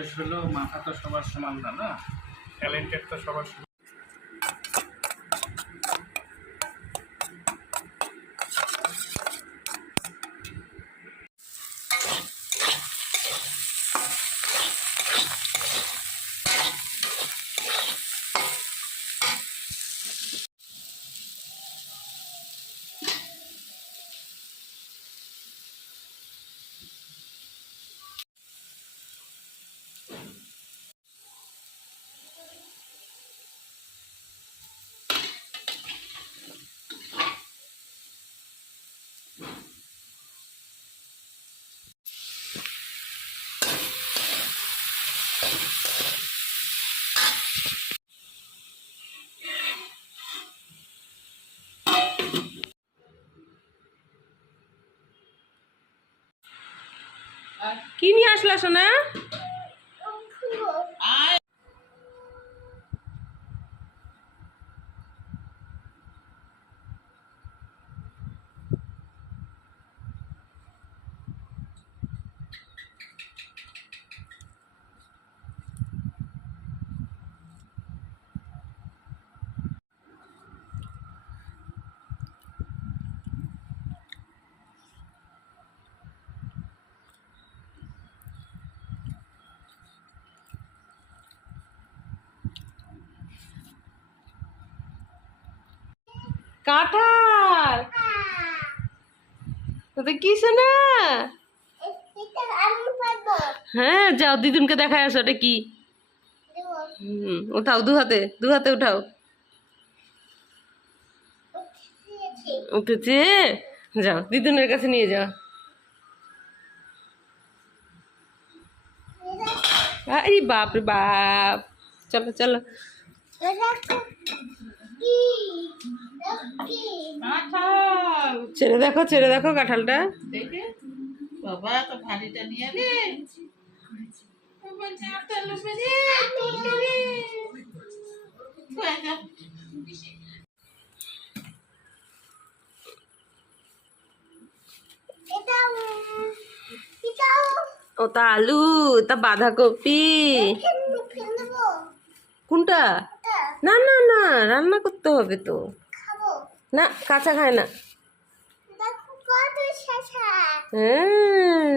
বয়স হলো, মাথা তো সবার সমান না, না ট্যালেন্টেড তো সবার সমান। কি নিয়ে আসলা সোনা? কাঁঠাল তোদের কি সোনা? হ্যাঁ যাও দিদুনকে দেখায় আসো ওটা কি। উঠাও, দু হাতে উঠাও। উঠেছে, যাও দিদুনের কাছে নিয়ে যাও। আরে বাপ রে বাপ, চলো চলো। ছেড়ে দেখো কাঁঠালটা। বাবা তো ভারীটা নিয়ে রে। ওটা আলু, এটা বাঁধাকপি। কোনটা? না না না, রান্না করতে হবে তো। না কাঁচা খায় না। হ্যাঁ